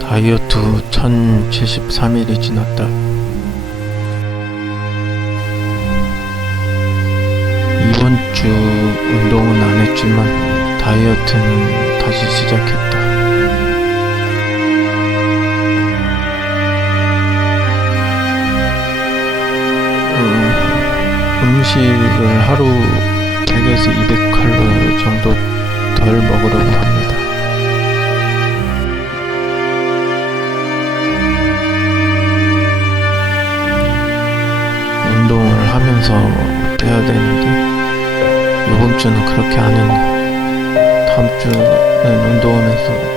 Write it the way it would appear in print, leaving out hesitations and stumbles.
다이어트 후 1073일이 지났다. 이번 주 운동은 안 했지만 다이어트는 다시 시작했다. 음식을 하루 100에서 200칼로리 정도 덜 먹으려고 합니다. 운동을 하면서 빼야 되는데 이번 주는 그렇게 안 했네. 다음 주는 운동하면서